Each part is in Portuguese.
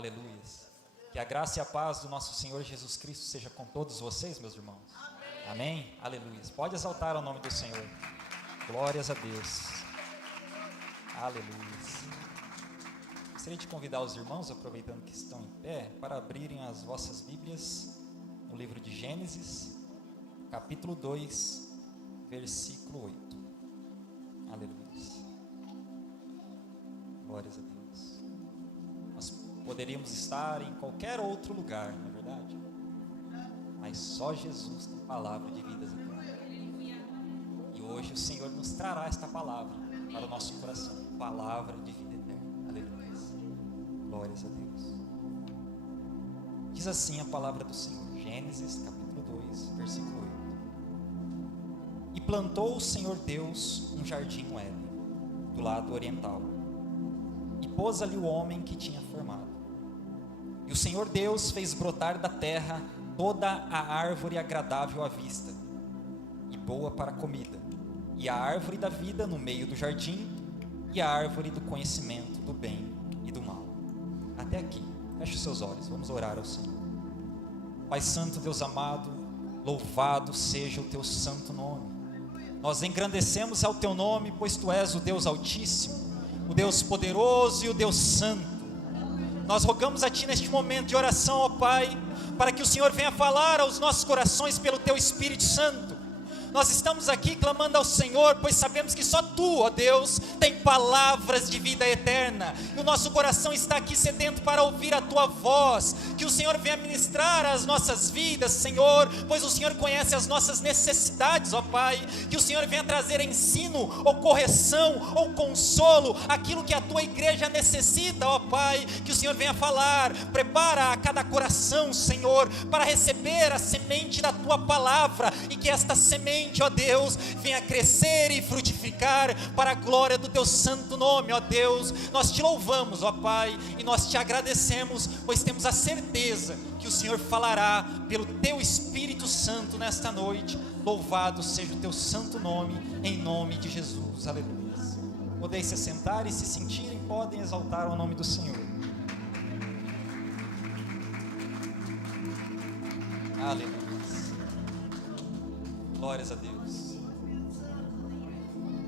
Aleluias. Que a graça e a paz do nosso Senhor Jesus Cristo seja com todos vocês, meus irmãos. Amém? Aleluias. Pode exaltar o nome do Senhor. Glórias a Deus. Aleluias. Gostaria de convidar os irmãos, aproveitando que estão em pé, para abrirem as vossas Bíblias no livro de Gênesis, capítulo 2, versículo 8. Aleluias. Glórias a Deus. Nós poderíamos estar em qualquer outro lugar, não é verdade? Mas só Jesus tem palavra de vidas eternas. E hoje o Senhor nos trará esta palavra para o nosso coração. Palavra de vida eterna. Aleluia. Glórias a Deus. Diz assim a palavra do Senhor. Gênesis capítulo 2, versículo 8. E plantou o Senhor Deus um jardim no Éden, do lado oriental, e pôs ali o homem que tinha formado. E o Senhor Deus fez brotar da terra toda a árvore agradável à vista e boa para a comida, e a árvore da vida no meio do jardim, e a árvore do conhecimento do bem e do mal. Até aqui, feche os seus olhos, vamos orar ao Senhor. Pai santo, Deus amado, louvado seja o teu santo nome. Nós engrandecemos ao teu nome, pois tu és o Deus altíssimo, o Deus poderoso e o Deus santo. Nós rogamos a ti neste momento de oração, ó Pai, para que o Senhor venha falar aos nossos corações pelo teu Espírito Santo. Nós estamos aqui clamando ao Senhor, pois sabemos que só tu, ó Deus, tem palavras de vida eterna, e o nosso coração está aqui sedento para ouvir a tua voz. Que o Senhor venha ministrar as nossas vidas, Senhor, pois o Senhor conhece as nossas necessidades, ó Pai. Que o Senhor venha trazer ensino, ou correção, ou consolo, aquilo que a tua igreja necessita, ó Pai. Que o Senhor venha falar, prepara a cada coração, Senhor, para receber a semente da tua palavra, e que esta semente, ó Deus, venha crescer e frutificar para a glória do teu santo nome, ó Deus. Nós te louvamos, ó Pai, e nós te agradecemos, pois temos a certeza que o Senhor falará pelo teu Espírito Santo nesta noite. Louvado seja o teu santo nome, em nome de Jesus. Aleluia. Podeis se sentar e se sentirem, podem exaltar o nome do Senhor. Aleluia. Glórias a Deus.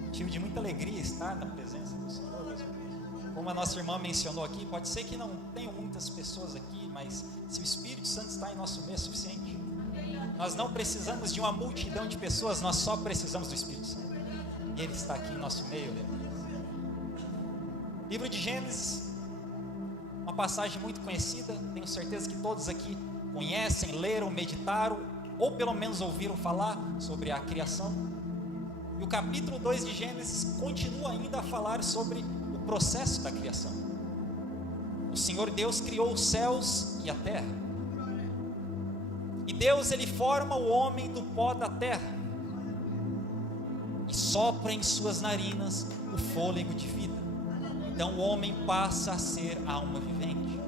Motivo de muita alegria estar na presença do Senhor, meus irmãos. Como a nossa irmã mencionou aqui, pode ser que não tenham muitas pessoas aqui, mas se o Espírito Santo está em nosso meio é suficiente. Nós não precisamos de uma multidão de pessoas, nós só precisamos do Espírito Santo. E Ele está aqui em nosso meio. Livro de Gênesis, uma passagem muito conhecida, tenho certeza que todos aqui conhecem, leram, meditaram, ou pelo menos ouviram falar sobre a criação. E o capítulo 2 de Gênesis continua ainda a falar sobre o processo da criação. O Senhor Deus criou os céus e a terra. E Deus, Ele forma o homem do pó da terra e sopra em suas narinas o fôlego de vida. Então o homem passa a ser alma vivente.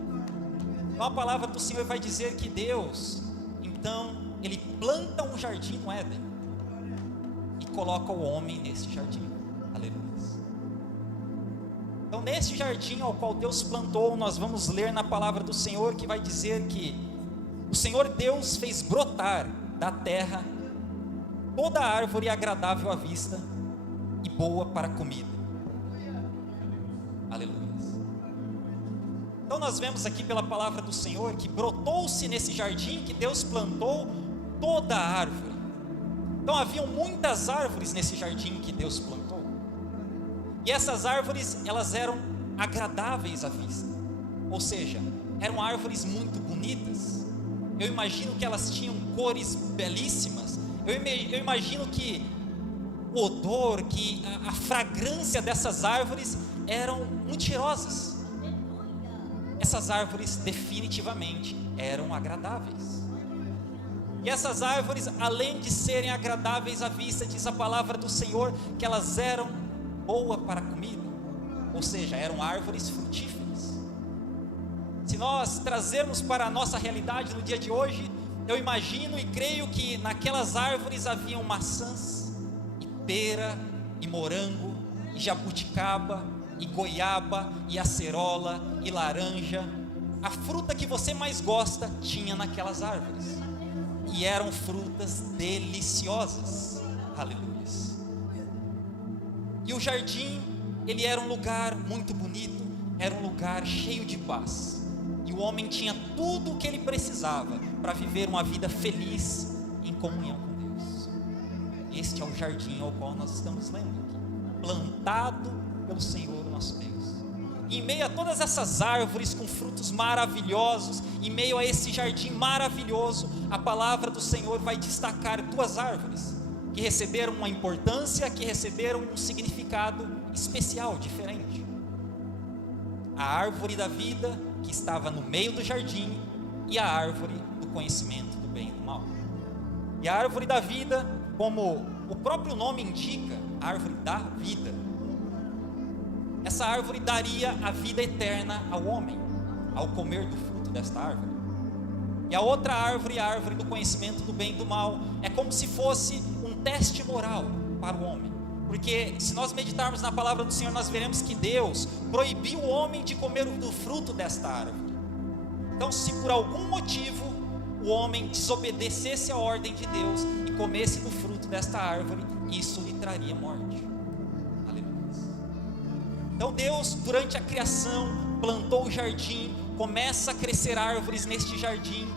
Então a palavra do Senhor vai dizer que Deus, então, Ele planta um jardim no Éden e coloca o homem nesse jardim. Aleluia. Então, nesse jardim ao qual Deus plantou, nós vamos ler na palavra do Senhor que vai dizer que o Senhor Deus fez brotar da terra toda a árvore agradável à vista e boa para a comida. Aleluia. Então nós vemos aqui pela palavra do Senhor que brotou-se nesse jardim que Deus plantou toda a árvore. Então haviam muitas árvores nesse jardim que Deus plantou. E essas árvores, elas eram agradáveis à vista. Ou seja, eram árvores muito bonitas. Eu imagino que elas tinham cores belíssimas. Eu imagino que o odor, que a fragrância dessas árvores eram muito cheirosas. Essas árvores definitivamente eram agradáveis. E essas árvores, além de serem agradáveis à vista, diz a palavra do Senhor, que elas eram boas para a comida. Ou seja, eram árvores frutíferas. Se nós trazermos para a nossa realidade no dia de hoje, eu imagino e creio que naquelas árvores haviam maçãs, e pera, e morango, e jabuticaba, e goiaba, e acerola, e laranja. a fruta que você mais gosta tinha naquelas árvores, e eram frutas deliciosas. Aleluia. E o jardim, ele era um lugar muito bonito, era um lugar cheio de paz, e o homem tinha tudo o que ele precisava para viver uma vida feliz em comunhão com Deus. Este é o jardim ao qual nós estamos lendo aqui, plantado pelo Senhor nosso Deus. E em meio a todas essas árvores com frutos maravilhosos, em meio a esse jardim maravilhoso, a palavra do Senhor vai destacar duas árvores que receberam uma importância, que receberam um significado especial, diferente. A árvore da vida, que estava no meio do jardim, e a árvore do conhecimento do bem e do mal. E a árvore da vida, como o próprio nome indica, a árvore da vida, essa árvore daria a vida eterna ao homem, ao comer do fruto desta árvore. E a outra árvore, a árvore do conhecimento do bem e do mal, é como se fosse um teste moral para o homem. Porque se nós meditarmos na palavra do Senhor, nós veremos que Deus proibiu o homem de comer do fruto desta árvore. Então, se por algum motivo o homem desobedecesse a ordem de Deus e comesse do fruto desta árvore, isso lhe traria morte. Aleluia. Então Deus, durante a criação, plantou o jardim, começa a crescer árvores neste jardim.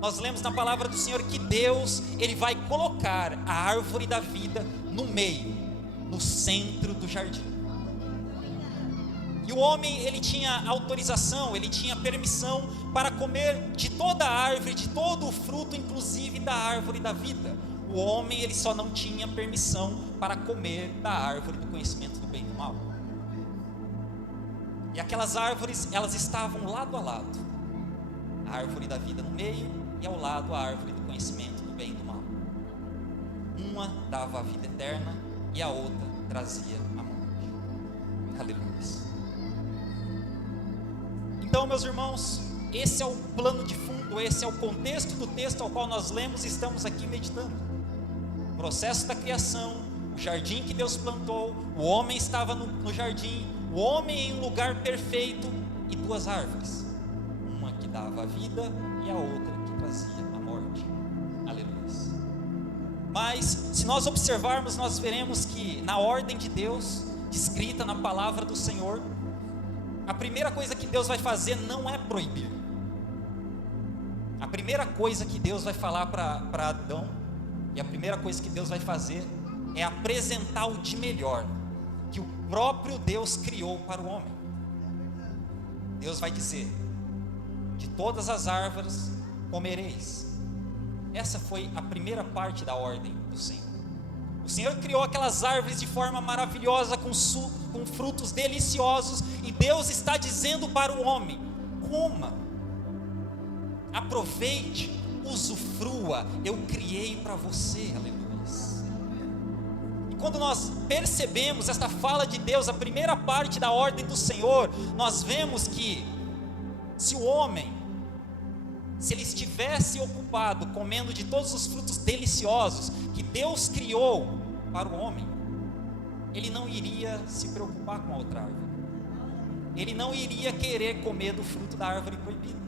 Nós lemos na palavra do Senhor que Deus, Ele vai colocar a árvore da vida no meio, no centro do jardim. E o homem, ele tinha autorização, ele tinha permissão para comer de toda a árvore, de todo o fruto, inclusive da árvore da vida. O homem, ele só não tinha permissão para comer da árvore do conhecimento do bem e do mal. E aquelas árvores, elas estavam lado a lado. A árvore da vida no meio e ao lado a árvore do conhecimento do bem e do mal. Uma dava a vida eterna e a outra trazia a morte. Aleluia. Então, meus irmãos, esse é o plano de fundo, esse é o contexto do texto ao qual nós lemos e estamos aqui meditando. O processo da criação, o jardim que Deus plantou, o homem estava no jardim, o homem em um lugar perfeito e duas árvores, uma que dava a vida e a outra que trazia a morte. Aleluia. Mas se nós observarmos, nós veremos que na ordem de Deus, descrita na palavra do Senhor, a primeira coisa que Deus vai fazer não é proibir. A primeira coisa que Deus vai falar para Adão, e a primeira coisa que Deus vai fazer é apresentar o de melhor que o próprio Deus criou para o homem. Deus vai dizer: de todas as árvores comereis. Essa foi a primeira parte da ordem do Senhor. O Senhor criou aquelas árvores de forma maravilhosa, com frutos deliciosos, e Deus está dizendo para o homem: coma, aproveite, usufrua, eu criei para você. Aleluia. E quando nós percebemos esta fala de Deus, a primeira parte da ordem do Senhor, nós vemos que se o homem, se ele estivesse ocupado comendo de todos os frutos deliciosos que Deus criou para o homem, ele não iria se preocupar com a outra árvore, ele não iria querer comer do fruto da árvore proibida.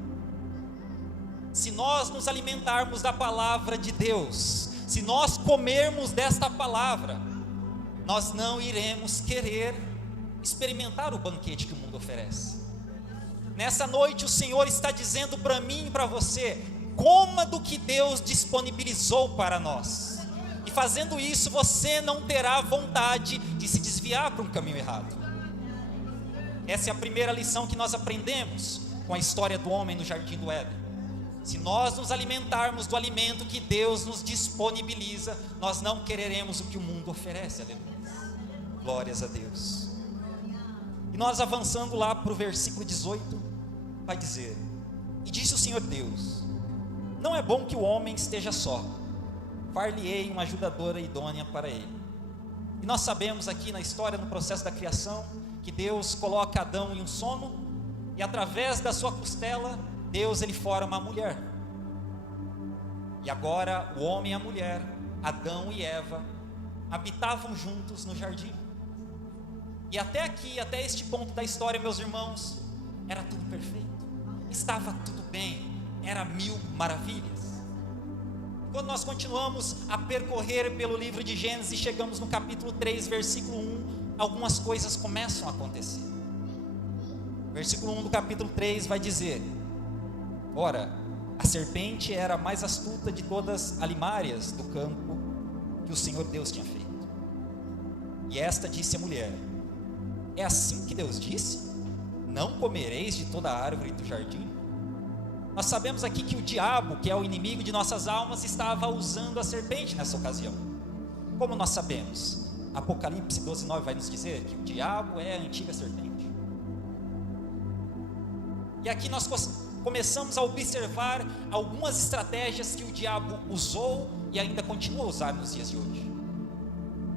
Se nós nos alimentarmos da palavra de Deus, se nós comermos desta palavra, nós não iremos querer experimentar o banquete que o mundo oferece. Nessa noite o Senhor está dizendo para mim e para você: coma do que Deus disponibilizou para nós, e fazendo isso você não terá vontade de se desviar para um caminho errado. Essa é a primeira lição que nós aprendemos com a história do homem no jardim do Éden. Se nós nos alimentarmos do alimento que Deus nos disponibiliza, nós não quereremos o que o mundo oferece. Aleluia. Glórias a Deus. E nós avançando lá para o versículo 18, vai dizer: e disse o Senhor Deus: não é bom que o homem esteja só, far-lhe-ei uma ajudadora idônea para ele. E nós sabemos aqui na história, no processo da criação, que Deus coloca Adão em um sono, e através da sua costela, Deus ele forma a mulher. E agora o homem e a mulher, Adão e Eva, habitavam juntos no jardim. E até aqui, até este ponto da história, meus irmãos, era tudo perfeito, estava tudo bem, era mil maravilhas. Quando nós continuamos a percorrer pelo livro de Gênesis, chegamos no capítulo 3, versículo 1, algumas coisas começam a acontecer. Versículo 1 do capítulo 3 vai dizer: ora, a serpente era a mais astuta de todas as alimárias do campo que o Senhor Deus tinha feito. E esta disse à mulher: é assim que Deus disse? Não comereis de toda a árvore do jardim? Nós sabemos aqui que o diabo, que é o inimigo de nossas almas, estava usando a serpente nessa ocasião. Como nós sabemos? Apocalipse 12:9 vai nos dizer que o diabo é a antiga serpente. E aqui nós começamos a observar algumas estratégias que o diabo usou e ainda continua a usar nos dias de hoje.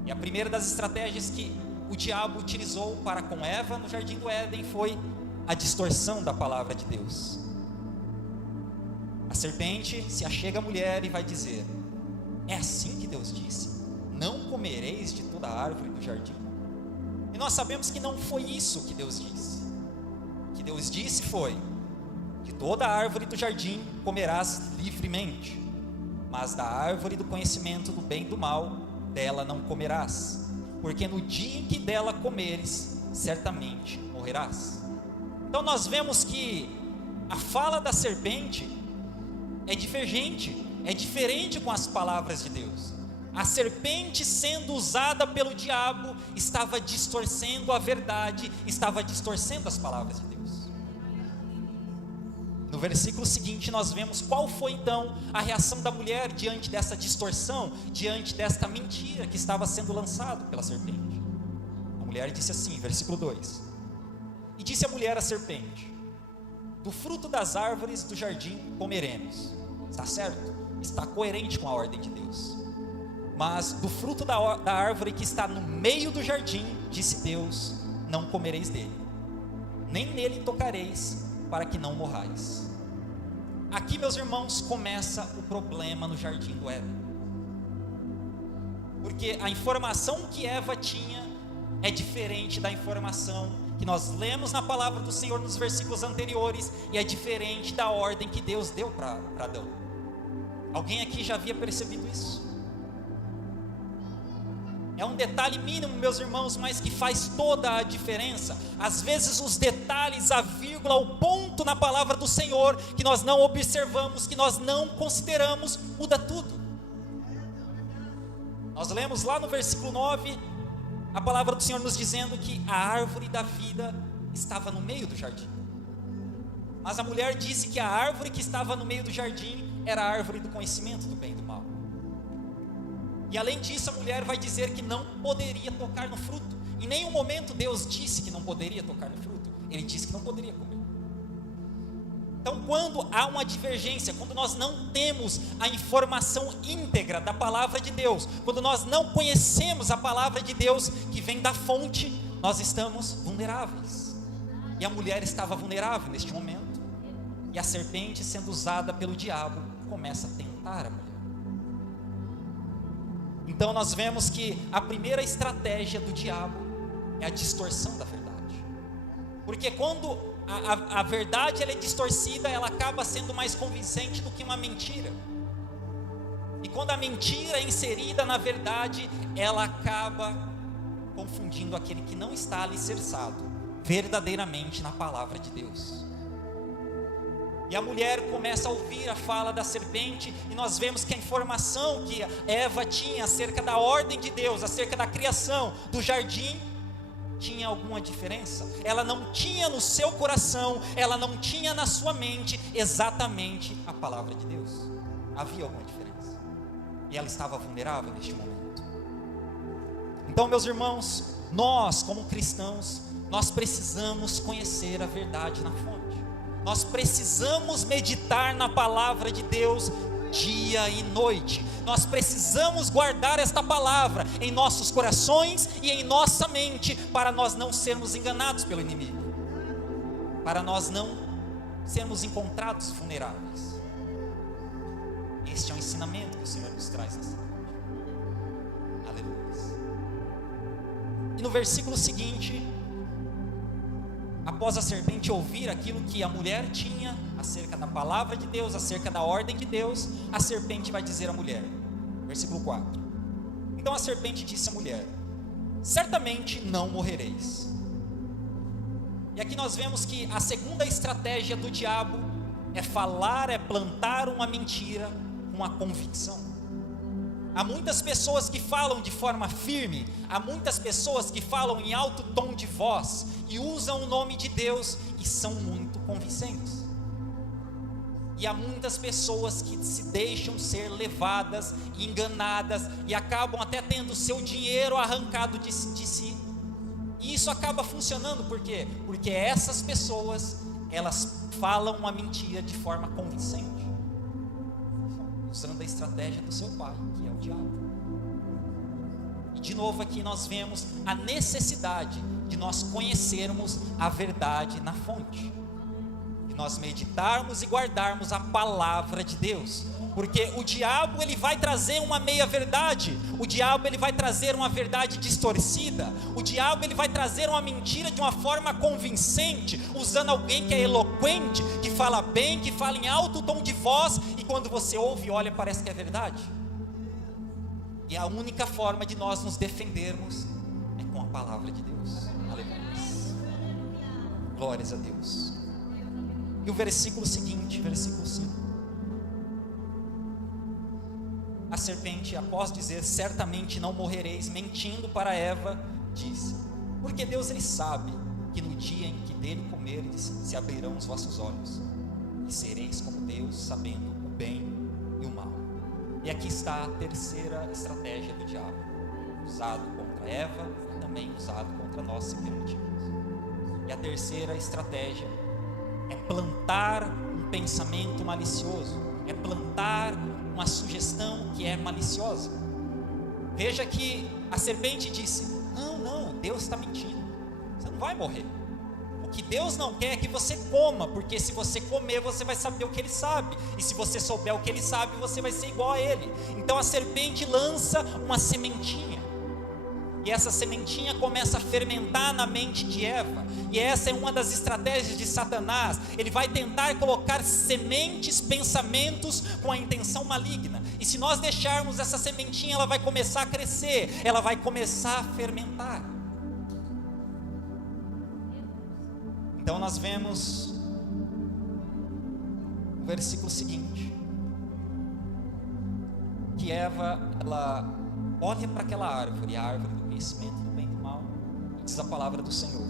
E a primeira das estratégias que o diabo utilizou para com Eva no jardim do Éden foi a distorção da palavra de Deus. A serpente se achega à mulher e vai dizer: é assim que Deus disse, não comereis de toda a árvore do jardim. E nós sabemos que não foi isso que Deus disse. O que Deus disse foi: de toda a árvore do jardim comerás livremente, mas da árvore do conhecimento do bem e do mal, dela não comerás, porque no dia em que dela comeres, certamente morrerás. Então nós vemos que a fala da serpente é divergente, é diferente com as palavras de Deus. A serpente, sendo usada pelo diabo, estava distorcendo a verdade, estava distorcendo as palavras de Deus. No versículo seguinte nós vemos qual foi então a reação da mulher diante dessa distorção, diante desta mentira que estava sendo lançado pela serpente. A mulher disse assim, versículo 2: e disse a mulher à serpente: do fruto das árvores do jardim comeremos. Está certo? Está coerente com a ordem de Deus. Mas do fruto da árvore que está no meio do jardim, disse Deus, não comereis dele, nem nele tocareis, para que não morrais. Aqui, meus irmãos, começa o problema no jardim do Éden. Porque a informação que Eva tinha é diferente da informação que nós lemos na palavra do Senhor nos versículos anteriores, e é diferente da ordem que Deus deu para Adão. Alguém aqui já havia percebido isso? É um detalhe mínimo, meus irmãos, mas que faz toda a diferença. Às vezes os detalhes, a vírgula, o ponto na palavra do Senhor, que nós não observamos, que nós não consideramos, muda tudo. Nós lemos lá no versículo 9, a palavra do Senhor nos dizendo que a árvore da vida estava no meio do jardim. Mas a mulher disse que a árvore que estava no meio do jardim era a árvore do conhecimento do bem e do mal. E além disso, a mulher vai dizer que não poderia tocar no fruto. Em nenhum momento Deus disse que não poderia tocar no fruto. Ele disse que não poderia comer. Então, quando há uma divergência, quando nós não temos a informação íntegra da palavra de Deus, quando nós não conhecemos a palavra de Deus que vem da fonte, nós estamos vulneráveis. E a mulher estava vulnerável neste momento. E a serpente, sendo usada pelo diabo, começa a tentar a mulher. Então nós vemos que a primeira estratégia do diabo é a distorção da verdade. Porque quando a verdade ela é distorcida, ela acaba sendo mais convincente do que uma mentira. E quando a mentira é inserida na verdade, ela acaba confundindo aquele que não está alicerçado verdadeiramente na palavra de Deus. E a mulher começa a ouvir a fala da serpente, e nós vemos que a informação que Eva tinha acerca da ordem de Deus, acerca da criação do jardim, tinha alguma diferença. Ela não tinha no seu coração, ela não tinha na sua mente exatamente a palavra de Deus. Havia alguma diferença. E ela estava vulnerável neste momento. Então, meus irmãos, nós como cristãos, nós precisamos conhecer a verdade na fonte. Nós precisamos meditar na palavra de Deus dia e noite. Nós precisamos guardar esta palavra em nossos corações e em nossa mente, para nós não sermos enganados pelo inimigo, para nós não sermos encontrados vulneráveis. Este é o ensinamento que o Senhor nos traz nessa noite. Aleluia. E no versículo seguinte, após a serpente ouvir aquilo que a mulher tinha acerca da palavra de Deus, acerca da ordem de Deus, a serpente vai dizer à mulher, versículo 4: então a serpente disse à mulher: certamente não morrereis. E aqui nós vemos que a segunda estratégia do diabo é falar, é plantar uma mentira com a convicção. Há muitas pessoas que falam de forma firme, há muitas pessoas que falam em alto tom de voz e usam o nome de Deus e são muito convincentes. E há muitas pessoas que se deixam ser levadas, enganadas e acabam até tendo seu dinheiro arrancado de si. E isso acaba funcionando por quê? Porque essas pessoas, elas falam uma mentira de forma convincente, usando a estratégia do seu pai, que é o diabo. E de novo aqui nós vemos a necessidade de nós conhecermos a verdade na fonte, de nós meditarmos e guardarmos a palavra de Deus, porque o diabo ele vai trazer uma meia verdade, o diabo ele vai trazer uma verdade distorcida, o diabo ele vai trazer uma mentira de uma forma convincente, usando alguém que é eloquente, que fala bem, que fala em alto tom de voz, e quando você ouve e olha parece que é verdade. E a única forma de nós nos defendermos é com a palavra de Deus. Aleluia. Glórias a Deus. E o versículo seguinte, versículo 5. A serpente, após dizer certamente não morrereis, mentindo para Eva, disse: porque Deus ele sabe que no dia em que dele comerdes se abrirão os vossos olhos e sereis como Deus, sabendo o bem e o mal. E aqui está a terceira estratégia do diabo, usado contra Eva e também usado contra nós, se permitirmos. E a terceira estratégia é plantar um pensamento malicioso, é plantar uma sugestão que é maliciosa. Veja que a serpente disse: não, Deus está mentindo, você não vai morrer. O que Deus não quer é que você coma, porque se você comer você vai saber o que Ele sabe, e se você souber o que Ele sabe você vai ser igual a Ele. Então a serpente lança uma sementinha, e essa sementinha começa a fermentar na mente de Eva, e essa é uma das estratégias de Satanás. Ele vai tentar colocar sementes, pensamentos com a intenção maligna, e se nós deixarmos essa sementinha, ela vai começar a crescer, ela vai começar a fermentar. Então nós vemos o versículo seguinte, que Eva, ela olha para aquela árvore, a árvore do conhecimento do bem e do mal, e diz a palavra do Senhor: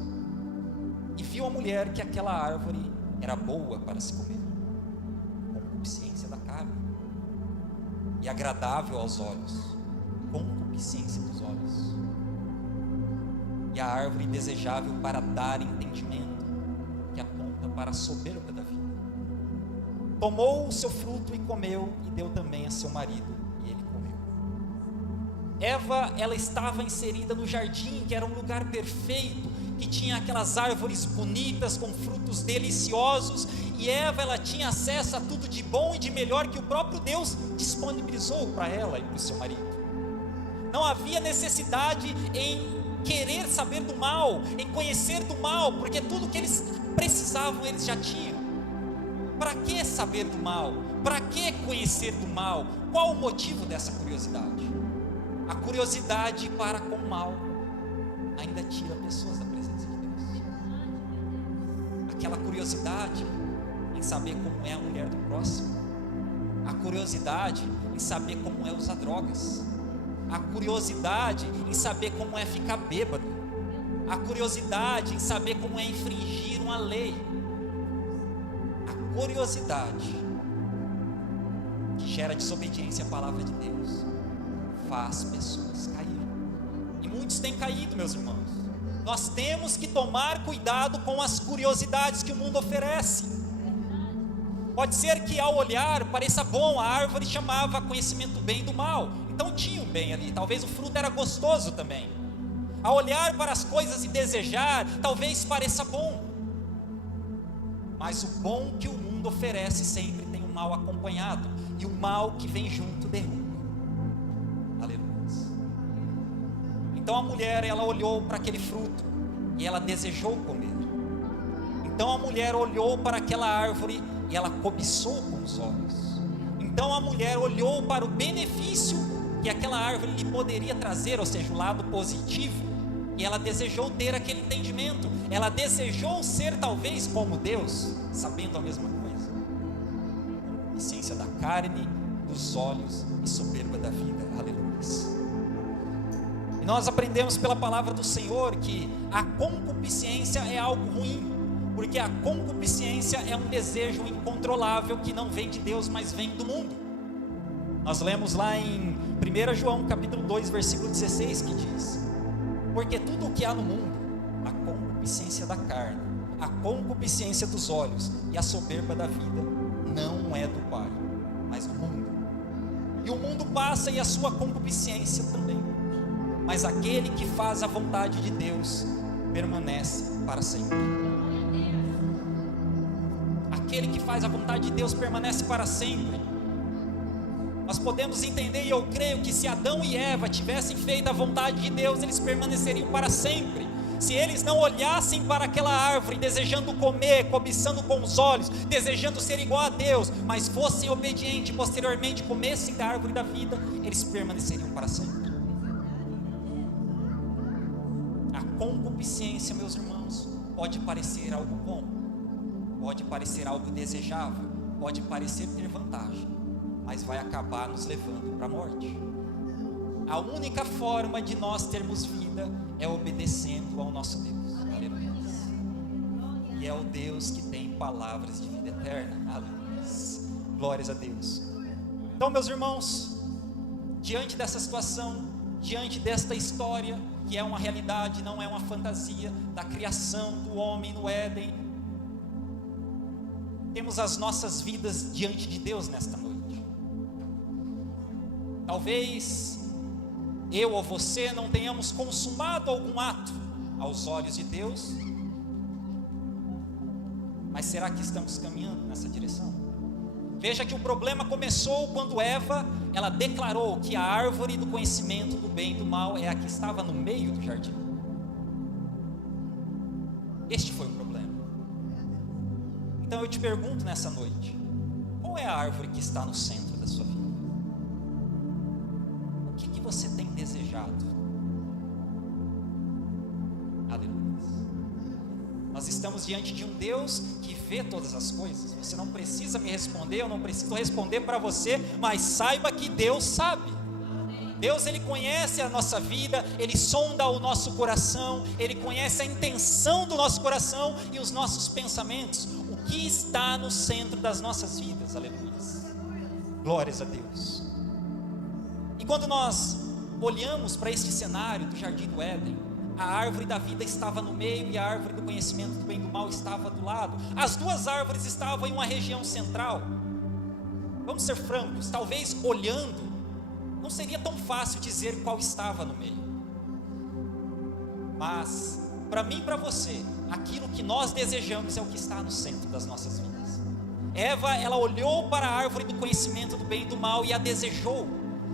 e viu a mulher que aquela árvore era boa para se comer, concupiscência da carne, e agradável aos olhos, concupiscência dos olhos, e a árvore desejável para dar entendimento, que aponta para a soberba da vida. Tomou o seu fruto e comeu, e deu também a seu marido, e ele comeu. Eva, ela estava inserida no jardim, que era um lugar perfeito, que tinha aquelas árvores bonitas, com frutos deliciosos, e Eva, ela tinha acesso a tudo de bom e de melhor que o próprio Deus disponibilizou para ela e para o seu marido. Não havia necessidade em querer saber do mal, em conhecer do mal, porque tudo que eles precisavam, eles já tinham. Para que saber do mal? Para que conhecer do mal? Qual o motivo dessa curiosidade? A curiosidade para com o mal ainda tira pessoas da presença de Deus. Aquela curiosidade em saber como é a mulher do próximo, a curiosidade em saber como é usar drogas, a curiosidade em saber como é ficar bêbado, a curiosidade em saber como é infringir uma lei, a curiosidade que gera desobediência à palavra de Deus faz pessoas cair, e muitos têm caído, meus irmãos. Nós temos que tomar cuidado com as curiosidades que o mundo oferece. Pode ser que ao olhar pareça bom, a árvore chamava conhecimento do bem e do mal, então tinha um bem ali, talvez o fruto era gostoso também. Ao olhar para as coisas e desejar, talvez pareça bom, mas o bom que o mundo oferece sempre tem um mal acompanhado, e o mal que vem junto derruba. Aleluia. Então a mulher, ela olhou para aquele fruto e ela desejou comer, Então a mulher olhou para aquela árvore e ela cobiçou com os olhos. Então a mulher olhou para o benefício que aquela árvore lhe poderia trazer, ou seja, o lado positivo, e ela desejou ter aquele entendimento. Ela desejou ser talvez como Deus, sabendo a mesma coisa. Concupiscência da carne, dos olhos e soberba da vida. Aleluia. E nós aprendemos pela palavra do Senhor que a concupiscência é algo ruim, porque a concupiscência é um desejo incontrolável que não vem de Deus, mas vem do mundo. Nós lemos lá em 1 João capítulo 2, versículo 16, que diz: porque tudo o que há no mundo, a concupiscência da carne, a concupiscência dos olhos e a soberba da vida, não é do Pai, mas do mundo. E o mundo passa e a sua concupiscência também, mas aquele que faz a vontade de Deus permanece para sempre. Aquele que faz a vontade de Deus permanece para sempre. Nós podemos entender, e eu creio que se Adão e Eva tivessem feito a vontade de Deus, eles permaneceriam para sempre. Se eles não olhassem para aquela árvore, desejando comer, cobiçando com os olhos, desejando ser igual a Deus, mas fossem obedientes e posteriormente comessem da árvore da vida, eles permaneceriam para sempre. A concupiscência, meus irmãos, pode parecer algo bom, pode parecer algo desejável, pode parecer ter vantagem, mas vai acabar nos levando para a morte. A única forma de nós termos vida é obedecendo ao nosso Deus. Aleluia. E é o Deus que tem palavras de vida eterna. Aleluia. Glórias a Deus. Então, meus irmãos, diante dessa situação, diante desta história, que é uma realidade, não é uma fantasia, da criação do homem no Éden, temos as nossas vidas diante de Deus nesta noite. Talvez eu ou você não tenhamos consumado algum ato aos olhos de Deus, mas será que estamos caminhando nessa direção? Veja que o problema começou quando Eva, ela declarou que a árvore do conhecimento do bem e do mal é a que estava no meio do jardim. Este foi o problema. Então eu te pergunto nessa noite, qual é a árvore que está no centro da sua vida? O que você tem desejado? Aleluia. Nós estamos diante de um Deus que vê todas as coisas. Você não precisa me responder, eu não preciso responder para você, mas saiba que Deus sabe. Deus, Ele conhece a nossa vida, Ele sonda o nosso coração, Ele conhece a intenção do nosso coração e os nossos pensamentos, o que está no centro das nossas vidas. Aleluia. Glórias a Deus. E quando nós olhamos para este cenário do jardim do Éden, a árvore da vida estava no meio e a árvore do conhecimento do bem e do mal estava do lado. As duas árvores estavam em uma região central. Vamos ser francos, talvez olhando, não seria tão fácil dizer qual estava no meio. Mas, para mim e para você, aquilo que nós desejamos é o que está no centro das nossas vidas. Eva, ela olhou para a árvore do conhecimento do bem e do mal e a desejou.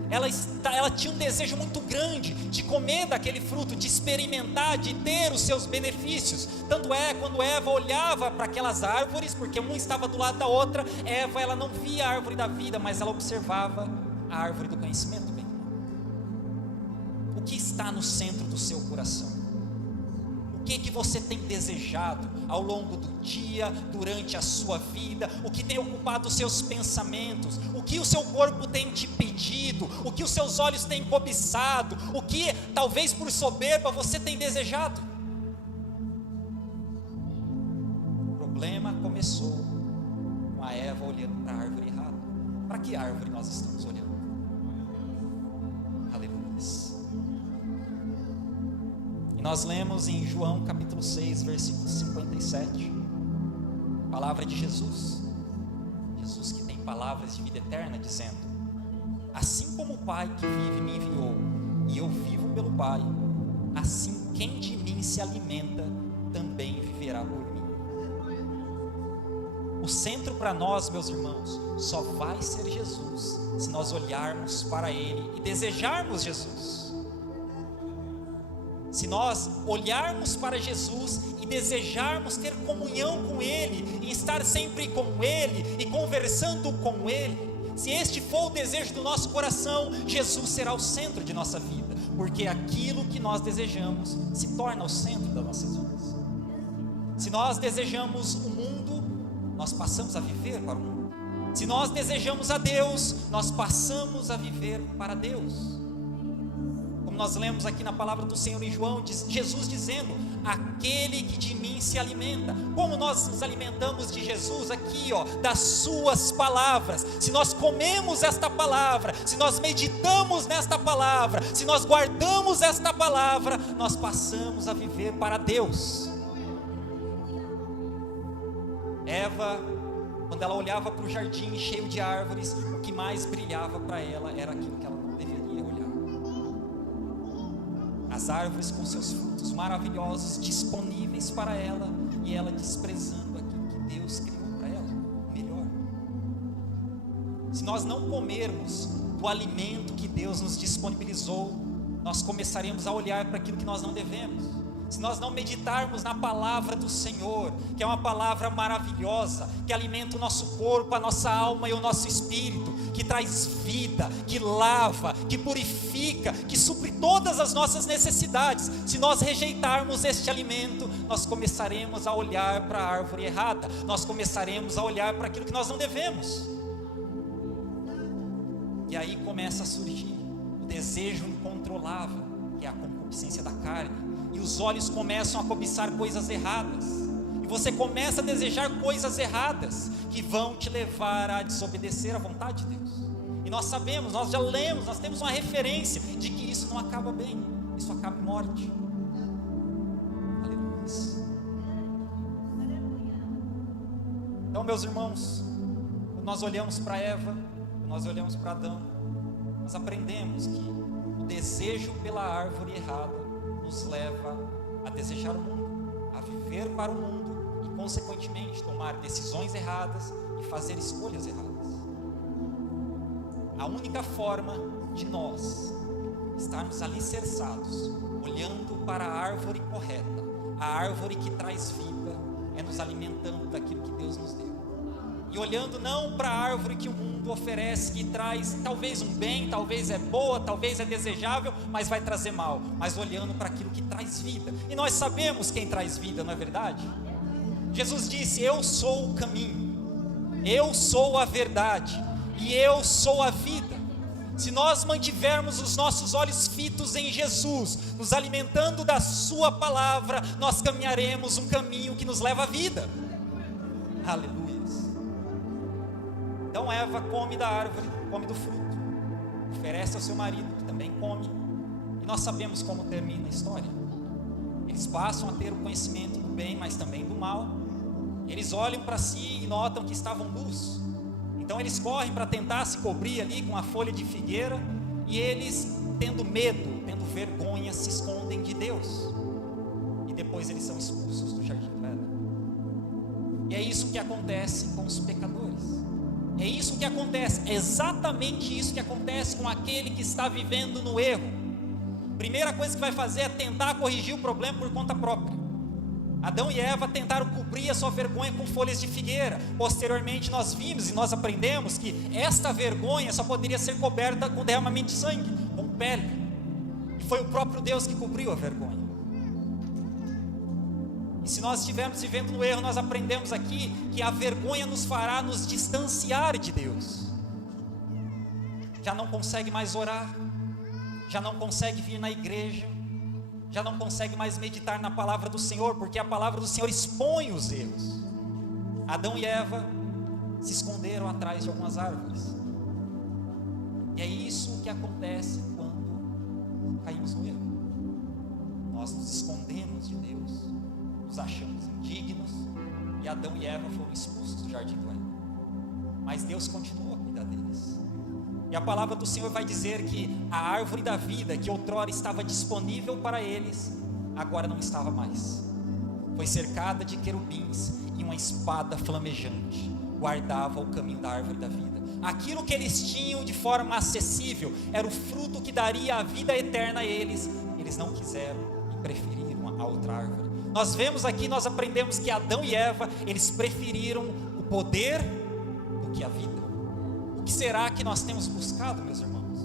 Ela tinha um desejo muito grande de comer daquele fruto, de experimentar, de ter os seus benefícios. Tanto é, quando Eva olhava para aquelas árvores, porque uma estava do lado da outra, Eva, ela não via a árvore da vida, mas ela observava a árvore do conhecimento do bem e do mal. O que está no centro do seu coração? O que você tem desejado ao longo do dia, durante a sua vida? O que tem ocupado os seus pensamentos? O que o seu corpo tem te pedido? O que os seus olhos têm cobiçado? O que, talvez por soberba, você tem desejado? O problema começou com a Eva olhando para a árvore errada. Para que árvore nós estamos olhando? Aleluia. E nós lemos em João capítulo 6, versículo 57, palavra de Jesus, Jesus que tem palavras de vida eterna, dizendo: assim como o Pai que vive me enviou, e eu vivo pelo Pai, assim quem de mim se alimenta, também viverá por mim. O centro para nós, meus irmãos, só vai ser Jesus, se nós olharmos para Ele e desejarmos Jesus. se nós olharmos para Jesus e desejarmos ter comunhão com Ele, e estar sempre com Ele e conversando com Ele, se este for o desejo do nosso coração, Jesus será o centro de nossa vida, porque aquilo que nós desejamos se torna o centro das nossas vidas. Se nós desejamos o mundo, nós passamos a viver para o mundo. Se nós desejamos a Deus, nós passamos a viver para Deus. Como nós lemos aqui na palavra do Senhor em João, Jesus dizendo: aquele que de mim se alimenta. Como nós nos alimentamos de Jesus aqui, das suas palavras. Se nós comemos esta palavra, se nós meditamos nesta palavra, se nós guardamos esta palavra, nós passamos a viver para Deus. Eva, quando ela olhava para o jardim cheio de árvores, o que mais brilhava para ela era aquilo que ela não deveria olhar. As árvores com seus frutos maravilhosos disponíveis para ela, e ela desprezando aquilo que Deus criou para ela, o melhor. Se nós não comermos do alimento que Deus nos disponibilizou, nós começaremos a olhar para aquilo que nós não devemos. Se nós não meditarmos na palavra do Senhor, que é uma palavra maravilhosa, que alimenta o nosso corpo, a nossa alma e o nosso espírito, que traz vida, que lava, que purifica, que supre todas as nossas necessidades, se nós rejeitarmos este alimento, nós começaremos a olhar para a árvore errada, nós começaremos a olhar para aquilo que nós não devemos, e aí começa a surgir o desejo incontrolável, que é a concupiscência da carne, e os olhos começam a cobiçar coisas erradas, e você começa a desejar coisas erradas, que vão te levar a desobedecer à vontade de Deus. E nós sabemos, nós já lemos, nós temos uma referência de que isso não acaba bem, isso acaba em morte. Aleluia. Então, meus irmãos, quando nós olhamos para Eva, quando nós olhamos para Adão, nós aprendemos que o desejo pela árvore errada nos leva a desejar o mundo, a viver para o mundo e, consequentemente, tomar decisões erradas e fazer escolhas erradas. A única forma de nós estarmos alicerçados, olhando para a árvore correta, a árvore que traz vida, é nos alimentando daquilo que Deus nos deu. E olhando não para a árvore que o mundo oferece, que traz talvez um bem, talvez é boa, talvez é desejável, mas vai trazer mal, mas olhando para aquilo que traz vida. E nós sabemos quem traz vida, não é verdade? Jesus disse: eu sou o caminho, eu sou a verdade e eu sou a vida. Se nós mantivermos os nossos olhos fitos em Jesus, nos alimentando da sua palavra, nós caminharemos um caminho que nos leva à vida. Aleluia. Então Eva come da árvore, come do fruto, oferece ao seu marido, que também come, e nós sabemos como termina a história. Eles passam a ter o conhecimento do bem, mas também do mal. Eles olham para si e notam que estavam nus, então eles correm para tentar se cobrir ali com a folha de figueira, e eles, tendo medo, tendo vergonha, se escondem de Deus, e depois eles são expulsos do jardim do Éden. E é isso que acontece com os pecadores. É isso que acontece, é exatamente isso que acontece com aquele que está vivendo no erro. Primeira coisa que vai fazer é tentar corrigir o problema por conta própria. Adão e Eva tentaram cobrir a sua vergonha com folhas de figueira. Posteriormente nós vimos e nós aprendemos que esta vergonha só poderia ser coberta com derramamento de sangue, com pele. E foi o próprio Deus que cobriu a vergonha. E se nós estivermos vivendo no erro, nós aprendemos aqui que a vergonha nos fará nos distanciar de Deus. Já não consegue mais orar, já não consegue vir na igreja, já não consegue mais meditar na palavra do Senhor, porque a palavra do Senhor expõe os erros. Adão e Eva se esconderam atrás de algumas árvores. E é isso que acontece quando caímos no erro. Nós nos escondemos de Deus, nos achamos indignos, e Adão e Eva foram expulsos do jardim do Éden. Mas Deus continua a cuidar deles. E a palavra do Senhor vai dizer que a árvore da vida, que outrora estava disponível para eles, agora não estava mais. Foi cercada de querubins, e uma espada flamejante guardava o caminho da árvore da vida. Aquilo que eles tinham de forma acessível era o fruto que daria a vida eterna a eles. Eles não quiseram e preferiram a outra árvore. Nós vemos aqui, nós aprendemos que Adão e Eva, eles preferiram o poder do que a vida. O que será que nós temos buscado, meus irmãos?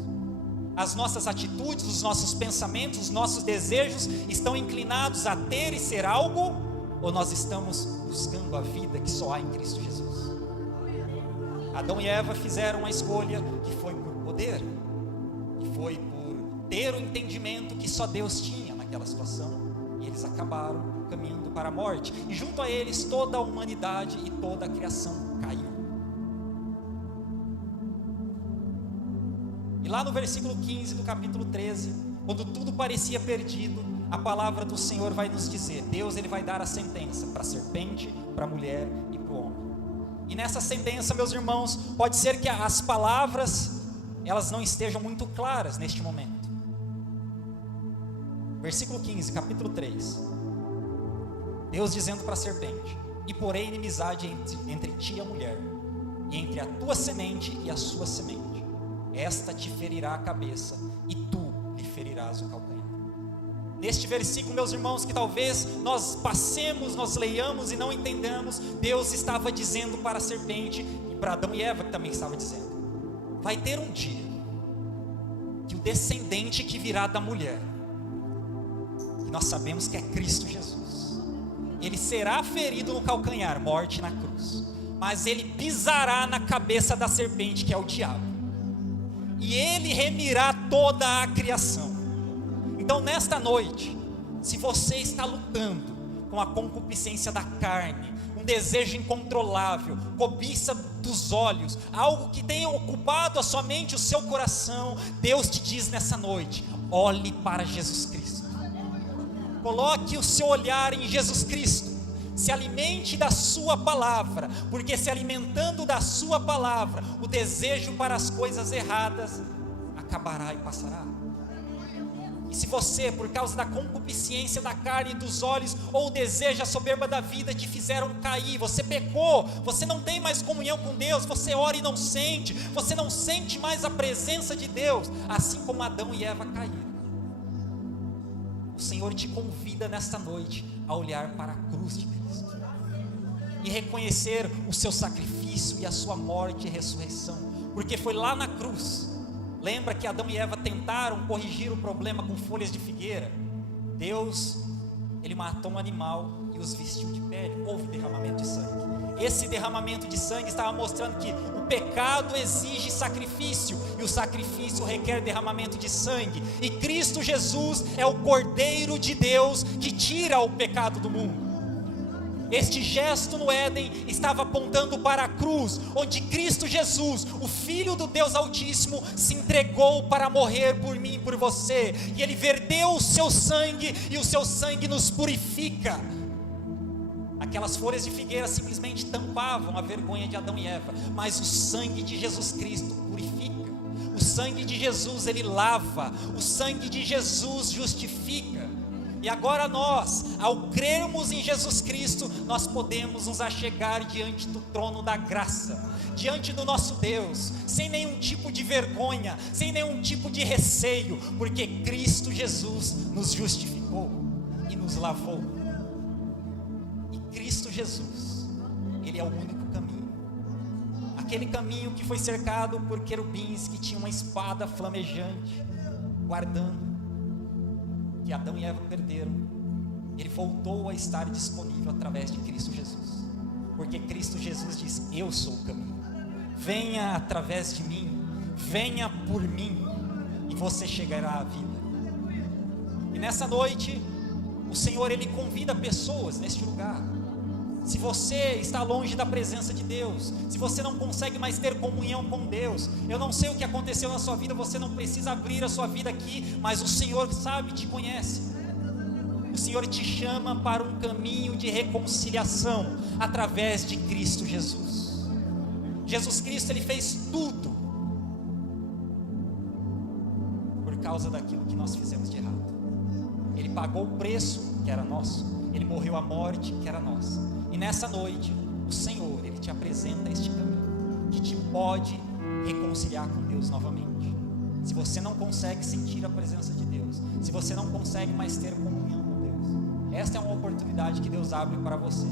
As nossas atitudes, os nossos pensamentos, os nossos desejos estão inclinados a ter e ser algo, ou nós estamos buscando a vida que só há em Cristo Jesus? Adão e Eva fizeram uma escolha que foi por poder, que foi por ter o entendimento que só Deus tinha naquela situação, e eles acabaram caminhando para a morte, e junto a eles toda a humanidade e toda a criação caiu. E lá no versículo 15 do capítulo 13, quando tudo parecia perdido, a palavra do Senhor vai nos dizer, Deus ele vai dar a sentença para a serpente, para a mulher e para o homem. E nessa sentença, meus irmãos, pode ser que as palavras, elas não estejam muito claras neste momento. Versículo 15, capítulo 3. Deus dizendo para a serpente, e porém inimizade entre ti e a mulher, e entre a tua semente e a sua semente. Esta te ferirá a cabeça, e tu lhe ferirás o calcanhar. Neste versículo, meus irmãos, que talvez nós passemos, nós leiamos e não entendamos, Deus estava dizendo para a serpente, e para Adão e Eva que também estava dizendo, vai ter um dia, que o descendente que virá da mulher, que nós sabemos que é Cristo Jesus, ele será ferido no calcanhar, morte na cruz, mas ele pisará na cabeça da serpente, que é o diabo, e ele remirá toda a criação. Então nesta noite, se você está lutando com a concupiscência da carne, um desejo incontrolável, cobiça dos olhos, algo que tenha ocupado a sua mente, o seu coração, Deus te diz nessa noite, olhe para Jesus Cristo, coloque o seu olhar em Jesus Cristo, se alimente da sua palavra, porque se alimentando da sua palavra, o desejo para as coisas erradas acabará e passará. E se você, por causa da concupiscência da carne e dos olhos, ou o desejo, a soberba da vida te fizeram cair, você pecou, você não tem mais comunhão com Deus, você ora e não sente, você não sente mais a presença de Deus, assim como Adão e Eva caíram. O Senhor te convida nesta noite a olhar para a cruz de Cristo e reconhecer o seu sacrifício e a sua morte e ressurreição, porque foi lá na cruz. Lembra que Adão e Eva tentaram corrigir o problema com folhas de figueira? Deus, ele matou um animal e os vestiu de pele, houve derramamento de sangue. Esse derramamento de sangue estava mostrando que o pecado exige sacrifício, e o sacrifício requer derramamento de sangue, e Cristo Jesus é o Cordeiro de Deus que tira o pecado do mundo. Este gesto no Éden estava apontando para a cruz, onde Cristo Jesus, o Filho do Deus Altíssimo, se entregou para morrer por mim e por você, e Ele verteu o seu sangue, e o seu sangue nos purifica. Aquelas folhas de figueira simplesmente tampavam a vergonha de Adão e Eva, mas o sangue de Jesus Cristo purifica, o sangue de Jesus ele lava, o sangue de Jesus justifica. E agora nós, ao crermos em Jesus Cristo, nós podemos nos achegar diante do trono da graça, diante do nosso Deus, sem nenhum tipo de vergonha, sem nenhum tipo de receio, porque Cristo Jesus nos justificou e nos lavou. E Cristo Jesus, Ele é o único caminho, aquele caminho que foi cercado por querubins que tinham uma espada flamejante, guardando, que Adão e Eva perderam. Ele voltou a estar disponível através de Cristo Jesus, porque Cristo Jesus diz, eu sou o caminho, venha através de mim, venha por mim, e você chegará à vida. E nessa noite, o Senhor ele convida pessoas neste lugar. Se você está longe da presença de Deus, se você não consegue mais ter comunhão com Deus, eu não sei o que aconteceu na sua vida, você não precisa abrir a sua vida aqui, mas o Senhor sabe, te conhece. O Senhor te chama para um caminho de reconciliação através de Cristo Jesus. Jesus Cristo, Ele fez tudo por causa daquilo que nós fizemos de errado. Ele pagou o preço que era nosso, Ele morreu a morte que era nossa. E nessa noite, o Senhor, Ele te apresenta este caminho, que te pode reconciliar com Deus novamente. Se você não consegue sentir a presença de Deus, se você não consegue mais ter comunhão com esta é uma oportunidade que Deus abre para você,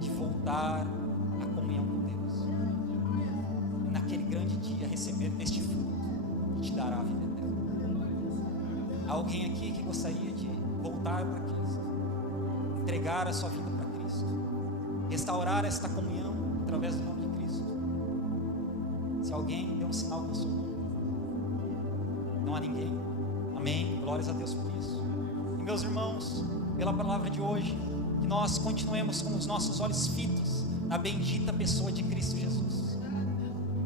de voltar à comunhão com Deus, e naquele grande dia receber deste fruto, que te dará a vida eterna. Há alguém aqui que gostaria de voltar para Cristo, entregar a sua vida para Cristo, restaurar esta comunhão através do nome de Cristo? Se alguém dê um sinal com a sua mão. Não há ninguém. Amém, glórias a Deus por isso. E meus irmãos, pela palavra de hoje, que nós continuemos com os nossos olhos fitos na bendita pessoa de Cristo Jesus,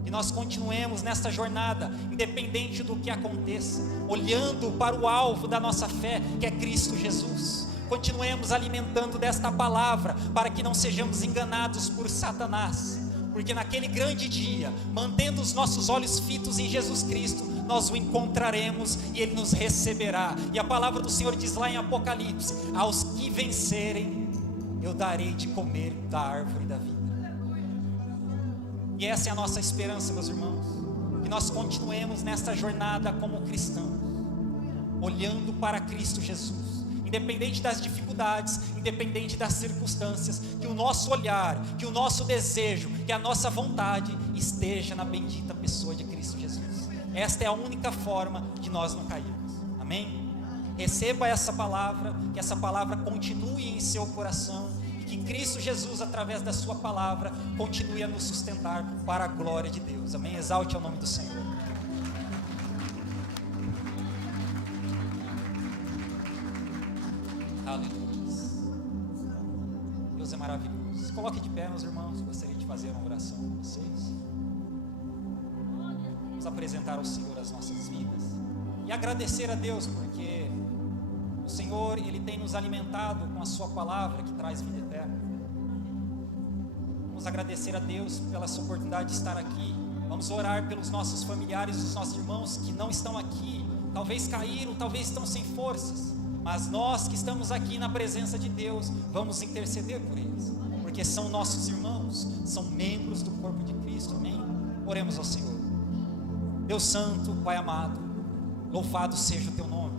que nós continuemos nesta jornada, independente do que aconteça, olhando para o alvo da nossa fé, que é Cristo Jesus. Continuemos alimentando desta palavra, para que não sejamos enganados por Satanás, porque naquele grande dia, mantendo os nossos olhos fitos em Jesus Cristo, nós o encontraremos e Ele nos receberá. E a palavra do Senhor diz lá em Apocalipse: aos que vencerem, eu darei de comer da árvore da vida. E essa é a nossa esperança, meus irmãos, que nós continuemos nesta jornada como cristãos, olhando para Cristo Jesus, independente das dificuldades, independente das circunstâncias, que o nosso olhar, que o nosso desejo, que a nossa vontade esteja na bendita pessoa de Cristo Jesus. Esta é a única forma de nós não cairmos. Amém? Receba essa palavra, que essa palavra continue em seu coração, e que Cristo Jesus, através da sua palavra, continue a nos sustentar para a glória de Deus. Amém? Exalte ao nome do Senhor. Aleluia. Deus é maravilhoso. Se coloque de pé, meus irmãos. Gostaria de fazer uma oração com vocês. Vamos apresentar ao Senhor as nossas vidas e agradecer a Deus, porque o Senhor, Ele tem nos alimentado com a sua palavra que traz vida eterna. Vamos agradecer a Deus pela sua oportunidade de estar aqui. Vamos orar pelos nossos familiares, os nossos irmãos que não estão aqui, talvez caíram, talvez estão sem forças, mas nós que estamos aqui na presença de Deus, vamos interceder por eles, porque são nossos irmãos, são membros do corpo de Cristo. Amém? Oremos ao Senhor. Deus Santo, Pai amado, louvado seja o Teu nome.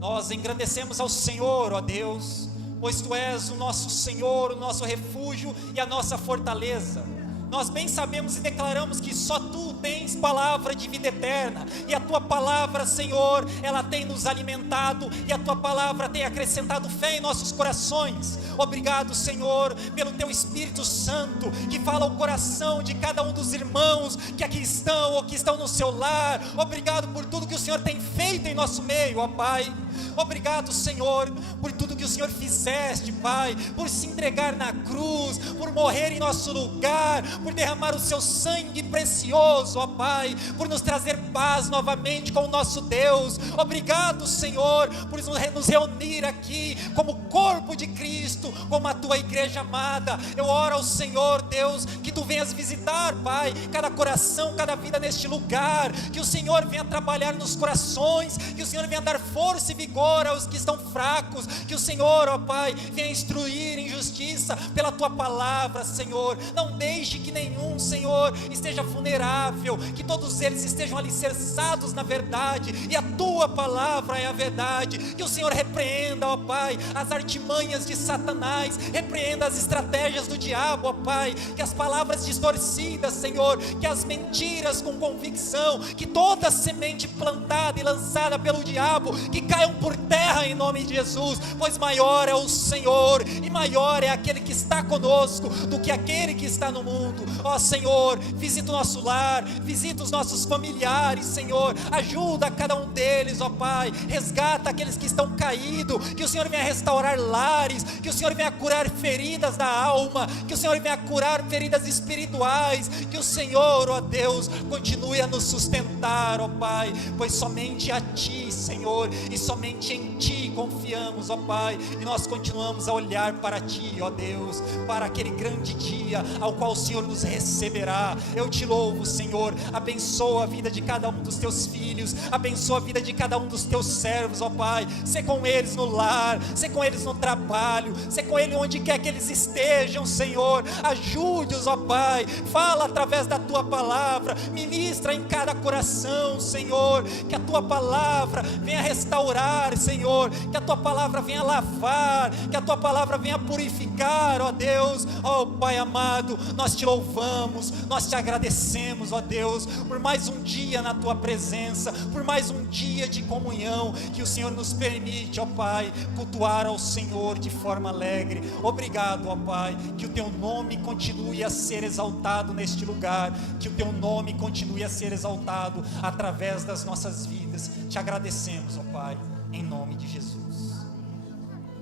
Nós engrandecemos ao Senhor, ó Deus, pois Tu és o nosso Senhor, o nosso refúgio e a nossa fortaleza. Nós bem sabemos e declaramos que só Tu tens palavra de vida eterna, e a Tua palavra, Senhor, ela tem nos alimentado, e a Tua palavra tem acrescentado fé em nossos corações. Obrigado, Senhor, pelo Teu Espírito Santo, que fala o coração de cada um dos irmãos que aqui estão, ou que estão no seu lar. Obrigado por tudo que o Senhor tem feito em nosso meio, ó Pai. Obrigado, Senhor, por tudo que o Senhor fizeste, Pai, por se entregar na cruz, por morrer em nosso lugar, por derramar o seu sangue precioso, ó Pai, por nos trazer paz novamente com o nosso Deus. Obrigado, Senhor, por nos reunir aqui como corpo de Cristo, como a Tua igreja amada. Eu oro ao Senhor, Deus, que Tu venhas visitar, Pai, cada coração, cada vida neste lugar, que o Senhor venha trabalhar nos corações, que o Senhor venha dar força e vigor aos que estão fracos, que o Senhor, ó Pai, venha instruir em justiça pela Tua palavra, Senhor. Não deixe que nenhum, Senhor, esteja vulnerável, que todos eles estejam alicerçados na verdade, e a Tua palavra é a verdade. Que o Senhor repreenda, ó Pai, as artimanhas de Satanás, repreenda as estratégias do diabo, ó Pai, que as palavras distorcidas, Senhor, que as mentiras com convicção, que toda semente plantada e lançada pelo diabo, que caiam por terra em nome de Jesus, pois maior é o Senhor, e maior é aquele que está conosco do que aquele que está no mundo. Ó Senhor, visita o nosso lar, visita os nossos familiares, Senhor, ajuda cada um deles, ó Pai, resgata aqueles que estão caídos, que o Senhor venha restaurar lares, que o Senhor venha curar feridas da alma, que o Senhor venha curar feridas espirituais, que o Senhor, ó Deus, continue a nos sustentar, ó Pai, pois somente a Ti, Senhor, e somente em Ti confiamos, ó Pai, e nós continuamos a olhar para Ti, ó Deus, para aquele grande dia ao qual o Senhor nos receberá. Eu Te louvo, Senhor, abençoa a vida de cada um dos Teus filhos, abençoa a vida de cada um dos Teus servos, ó Pai, sê com eles no lar, sê com eles no trabalho, sê com eles onde quer que eles estejam, Senhor, ajude-os, ó Pai, fala através da Tua palavra, ministra em cada coração, Senhor, que a Tua palavra venha restaurar curar, Senhor, que a Tua palavra venha lavar, que a Tua palavra venha purificar, ó Deus. Ó Pai amado, nós Te louvamos, nós Te agradecemos, ó Deus, por mais um dia na Tua presença, por mais um dia de comunhão, que o Senhor nos permite, ó Pai, cultuar ao Senhor de forma alegre. Obrigado, ó Pai, que o Teu nome continue a ser exaltado neste lugar, que o Teu nome continue a ser exaltado através das nossas vidas. Te agradecemos, ó Pai, em nome de Jesus.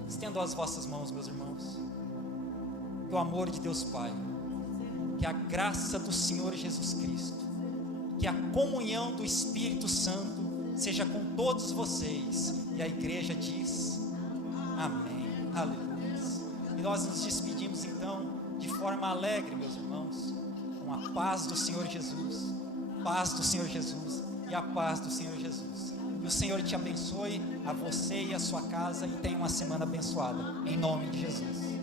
Estendam as vossas mãos, meus irmãos. Que o amor de Deus Pai, que a graça do Senhor Jesus Cristo, que a comunhão do Espírito Santo seja com todos vocês. E a igreja diz amém, aleluia. E nós nos despedimos então de forma alegre, meus irmãos, com a paz do Senhor Jesus, paz do Senhor Jesus e a paz do Senhor Jesus. E o Senhor te abençoe, a você e a sua casa, e tenha uma semana abençoada, em nome de Jesus.